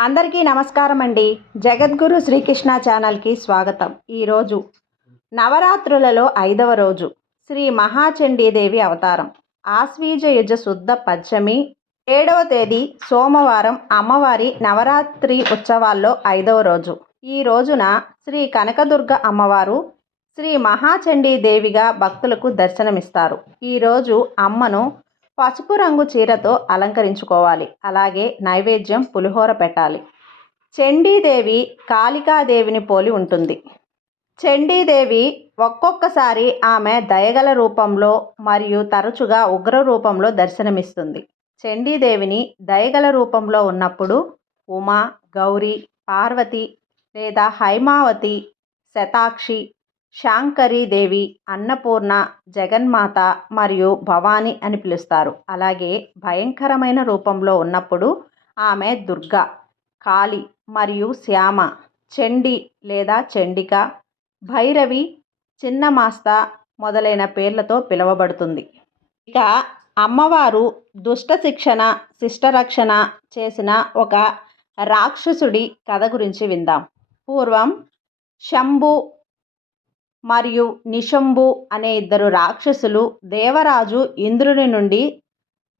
అందరికీ నమస్కారం అండి. జగద్గురు శ్రీకృష్ణ ఛానల్కి స్వాగతం. ఈరోజు నవరాత్రులలో ఐదవ రోజు శ్రీ మహాచండీదేవి అవతారం. ఆశ్వీజ యుజ శుద్ధ పచ్చమి. ఏడవ తేదీ సోమవారం అమ్మవారి నవరాత్రి ఉత్సవాల్లో ఐదవ రోజు. ఈ రోజున శ్రీ కనకదుర్గ అమ్మవారు శ్రీ మహాచండీదేవిగా భక్తులకు దర్శనమిస్తారు. ఈరోజు అమ్మను పసుపు రంగు చీరతో అలంకరించుకోవాలి. అలాగే నైవేద్యం పులిహోర పెట్టాలి. చండీదేవి కాళికాదేవిని పోలి ఉంటుంది. చండీదేవి ఒక్కొక్కసారి ఆమె దయగల రూపంలో మరియు తరచుగా ఉగ్ర రూపంలో దర్శనమిస్తుంది. చండీదేవిని దయగల రూపంలో ఉన్నప్పుడు ఉమా గౌరీ పార్వతి లేదా హైమావతి శతాక్షి శాంకరీదేవి అన్నపూర్ణ జగన్మాత మరియు భవాని అని పిలుస్తారు. అలాగే భయంకరమైన రూపంలో ఉన్నప్పుడు ఆమె దుర్గా కాళి మరియు శ్యామ చండి లేదా చండిక భైరవి చిన్నమాస్త మొదలైన పేర్లతో పిలువబడుతుంది. ఇక అమ్మవారు దుష్ట శిక్షణ శిష్టరక్షణ చేసిన ఒక రాక్షసుడి కథ గురించి విందాం. పూర్వం శంభు మరియు నిశంభు అనే ఇద్దరు రాక్షసులు దేవరాజు ఇంద్రుని నుండి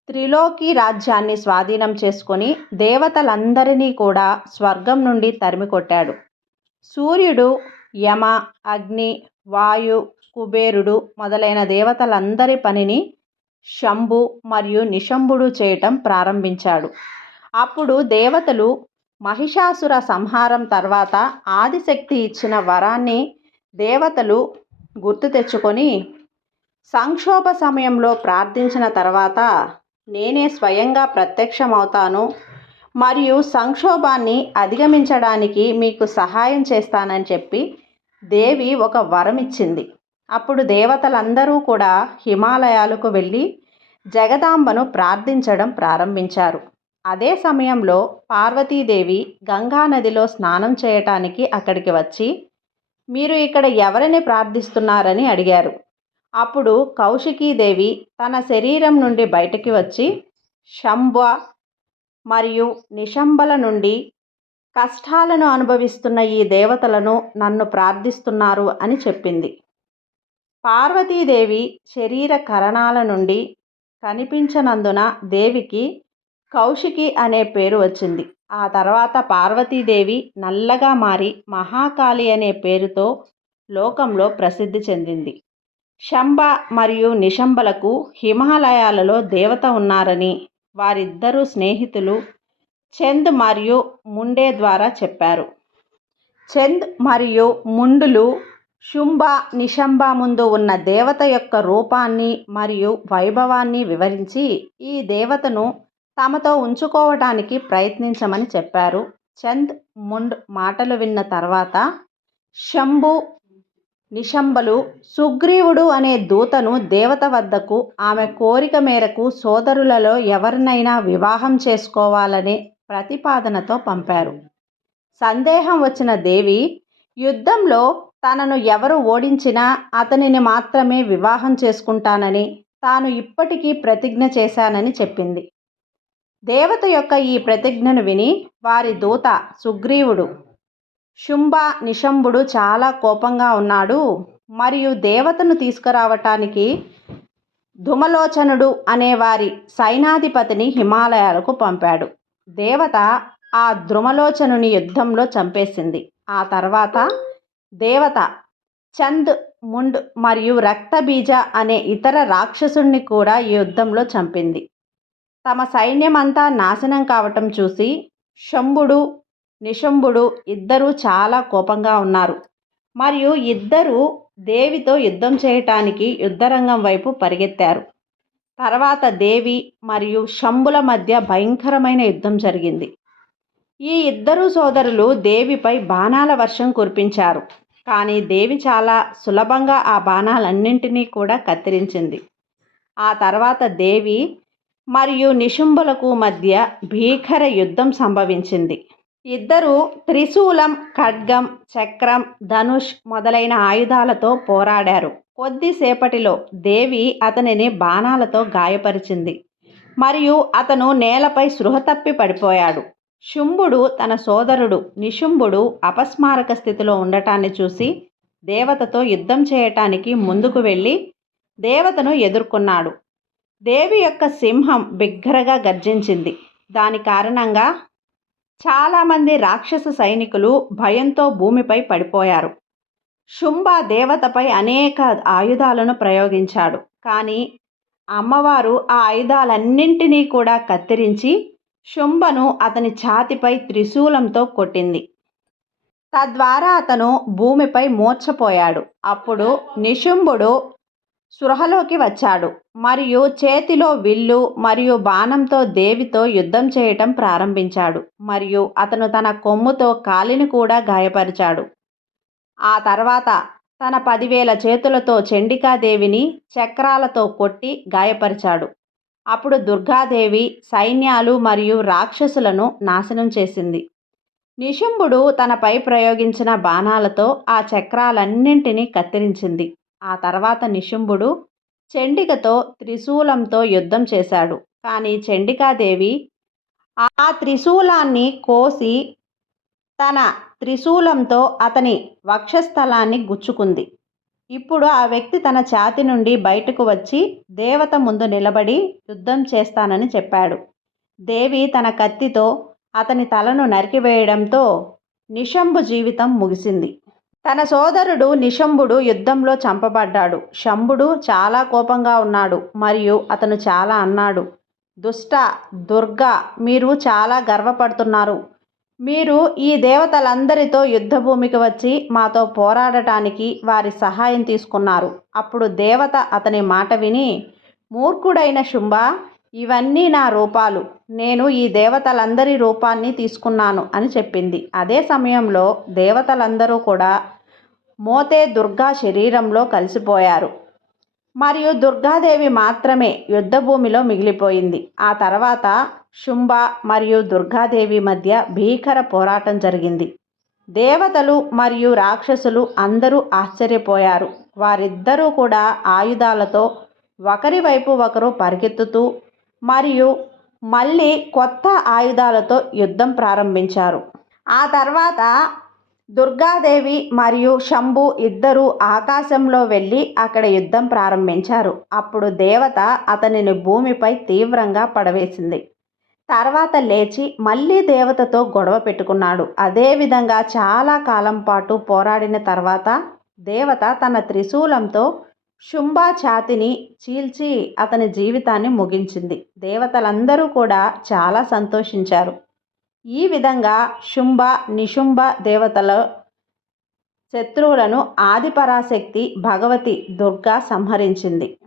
త్రిలోకి రాజ్యాన్ని స్వాధీనం చేసుకొని దేవతలందరినీ కూడా స్వర్గం నుండి తరిమికొట్టాడు సూర్యుడు యమ అగ్ని వాయు కుబేరుడు మొదలైన దేవతలందరి పనిని శంభు మరియు నిశంభుడు చేయటం ప్రారంభించాడు. అప్పుడు దేవతలు మహిషాసుర సంహారం తర్వాత ఆదిశక్తి ఇచ్చిన వరాన్ని దేవతలు గుర్తు తెచ్చుకొని సంక్షోభ సమయంలో ప్రార్థించిన తర్వాత నేనే స్వయంగా ప్రత్యక్షమవుతాను మరియు సంక్షోభాన్ని అధిగమించడానికి మీకు సహాయం చేస్తానని చెప్పి దేవి ఒక వరం ఇచ్చింది. అప్పుడు దేవతలందరూ కూడా హిమాలయాలకు వెళ్ళి జగదాంబను ప్రార్థించడం ప్రారంభించారు. అదే సమయంలో పార్వతీదేవి గంగా నదిలో స్నానం చేయటానికి అక్కడికి వచ్చి మీరు ఇక్కడ ఎవరిని ప్రార్థిస్తున్నారని అడిగారు. అప్పుడు కౌశికీదేవి తన శరీరం నుండి బయటకి వచ్చి శంభ మరియు నిశంబల నుండి కష్టాలను అనుభవిస్తున్న ఈ దేవతలను నన్ను ప్రార్థిస్తున్నారు అని చెప్పింది. పార్వతీదేవి శరీర కరణాల నుండి కనిపించనందున దేవికి కౌశికి అనే పేరు వచ్చింది. ఆ తర్వాత పార్వతీదేవి నల్లగా మారి మహాకాళి అనే పేరుతో లోకంలో ప్రసిద్ధి చెందింది. శంభ మరియు నిశంబలకు హిమాలయాలలో దేవత ఉన్నారని వారిద్దరూ స్నేహితులు చంద్ మరియు ముండే ద్వారా చెప్పారు. చంద్ మరియు ముండులు శుంభ నిశంభ ముందు ఉన్న దేవత యొక్క రూపాన్ని మరియు వైభవాన్ని వివరించి ఈ దేవతను తమతో ఉంచుకోవటానికి ప్రయత్నించమని చెప్పారు. చంద్ ముండ్ మాటలు విన్న తర్వాత శంభు నిశంబలు సుగ్రీవుడు అనే దూతను దేవత వద్దకు ఆమె కోరిక మేరకు సోదరులలో ఎవరినైనా వివాహం చేసుకోవాలనే ప్రతిపాదనతో పంపారు. సందేహం వచ్చిన దేవి యుద్ధంలో తనను ఎవరు ఓడించినా అతనిని మాత్రమే వివాహం చేసుకుంటానని తాను ఇప్పటికీ ప్రతిజ్ఞ చేశానని చెప్పింది. దేవత యొక్క ఈ ప్రతిజ్ఞను విని వారి దూత సుగ్రీవుడు శుంభ నిశంభుడు చాలా కోపంగా ఉన్నాడు. మరియు దేవతను తీసుకురావటానికి ధుమలోచనుడు అనే వారి సైనాధిపతిని హిమాలయాలకు పంపాడు. దేవత ఆ ధృమలోచనుని యుద్ధంలో చంపేసింది. ఆ తర్వాత దేవత చంద్ ముండ్ మరియు రక్తబీజ అనే ఇతర రాక్షసుణ్ణి కూడా ఈ యుద్ధంలో చంపింది. తమ సైన్యమంతా నాశనం కావటం చూసి శంభుడు నిశంభుడు ఇద్దరూ చాలా కోపంగా ఉన్నారు. మరియు ఇద్దరూ దేవితో యుద్ధం చేయటానికి యుద్ధరంగం వైపు పరిగెత్తారు. తర్వాత దేవి మరియు శంభుల మధ్య భయంకరమైన యుద్ధం జరిగింది. ఈ ఇద్దరు సోదరులు దేవిపై బాణాల వర్షం కురిపించారు. కానీ దేవి చాలా సులభంగా ఆ బాణాలన్నింటినీ కూడా కత్తిరించింది. ఆ తర్వాత దేవి మరియు నిశుంభులకు మధ్య భీకర యుద్ధం సంభవించింది. ఇద్దరు త్రిశూలం ఖడ్గం చక్రం ధనుష్ మొదలైన ఆయుధాలతో పోరాడారు. కొద్దిసేపటిలో దేవి అతనిని బాణాలతో గాయపరిచింది. మరియు అతను నేలపై సృహ తప్పి పడిపోయాడు. శుంభుడు తన సోదరుడు నిశుంభుడు అపస్మారక స్థితిలో ఉండటాన్ని చూసి దేవతతో యుద్ధం చేయటానికి ముందుకు వెళ్ళి దేవతను ఎదుర్కొన్నాడు. దేవి యొక్క సింహం బిగ్గరగా గర్జించింది. దాని కారణంగా చాలామంది రాక్షస సైనికులు భయంతో భూమిపై పడిపోయారు. శుంభ దేవతపై అనేక ఆయుధాలను ప్రయోగించాడు. కానీ అమ్మవారు ఆ ఆయుధాలన్నింటినీ కూడా కత్తిరించి శుంభను అతని ఛాతిపై త్రిశూలంతో కొట్టింది. తద్వారా అతను భూమిపై మూర్చపోయాడు అప్పుడు నిశుంభుడు సృహలోకి వచ్చాడు. మరియు చేతిలో విల్లు మరియు బాణంతో దేవితో యుద్ధం చేయటం ప్రారంభించాడు. మరియు అతను తన కొమ్ముతో కాలిని కూడా గాయపరిచాడు. ఆ తర్వాత తన పదివేల చేతులతో చండికాదేవిని చక్రాలతో కొట్టి గాయపరిచాడు. అప్పుడు దుర్గాదేవి సైన్యాలు మరియు రాక్షసులను నాశనం చేసింది. నిశుంభుడు తనపై ప్రయోగించిన బాణాలతో ఆ చక్రాలన్నింటినీ కత్తిరించింది. ఆ తర్వాత నిశుంభుడు చండికతో త్రిశూలంతో యుద్ధం చేశాడు. కానీ చండికాదేవి ఆ త్రిశూలాన్ని కోసి తన త్రిశూలంతో అతని వక్షస్థలాన్ని గుచ్చుకుంది. ఇప్పుడు ఆ వ్యక్తి తన ఛాతి నుండి బయటకు వచ్చి దేవత ముందు నిలబడి యుద్ధం చేస్తానని చెప్పాడు. దేవి తన కత్తితో అతని తలను నరికివేయడంతో నిశంభు జీవితం ముగిసింది. తన సోదరుడు నిశంభుడు యుద్ధంలో చంపబడ్డాడు. శంభుడు చాలా కోపంగా ఉన్నాడు మరియు అతను చాలా అన్నాడు. దుష్ట దుర్గా మీరు చాలా గర్వపడుతున్నారు. మీరు ఈ దేవతలందరితో యుద్ధభూమికి వచ్చి మాతో పోరాడటానికి వారి సహాయం తీసుకున్నారు. అప్పుడు దేవత అతని మాట విని మూర్ఖుడైన శుంభ ఇవన్నీ నా రూపాలు. నేను ఈ దేవతలందరి రూపాన్ని తీసుకున్నాను అని చెప్పింది. అదే సమయంలో దేవతలందరూ కూడా మోతే దుర్గా శరీరంలో కలిసిపోయారు. మరియు దుర్గాదేవి మాత్రమే యుద్ధభూమిలో మిగిలిపోయింది. ఆ తర్వాత శుంభ మరియు దుర్గాదేవి మధ్య భీకర పోరాటం జరిగింది. దేవతలు మరియు రాక్షసులు అందరూ ఆశ్చర్యపోయారు. వారిద్దరూ కూడా ఆయుధాలతో ఒకరి వైపు ఒకరు పరిగెత్తుతూ మరియు మళ్ళీ కొత్త ఆయుధాలతో యుద్ధం ప్రారంభించారు. ఆ తర్వాత దుర్గాదేవి మరియు శంభు ఇద్దరూ ఆకాశంలో వెళ్ళి అక్కడ యుద్ధం ప్రారంభించారు. అప్పుడు దేవత అతనిని భూమిపై తీవ్రంగా పడవేసింది. తర్వాత లేచి మళ్ళీ దేవతతో గొడవ పెట్టుకున్నాడు. అదేవిధంగా చాలా కాలం పాటు పోరాడిన తర్వాత దేవత తన త్రిశూలంతో శుంభ ఛాతిని చీల్చి అతని జీవితాన్ని ముగించింది. దేవతలందరూ కూడా చాలా సంతోషించారు. ఈ విధంగా శుంభ నిశుంభ దేవతల శత్రువులను ఆదిపరాశక్తి భగవతి దుర్గా సంహరించింది.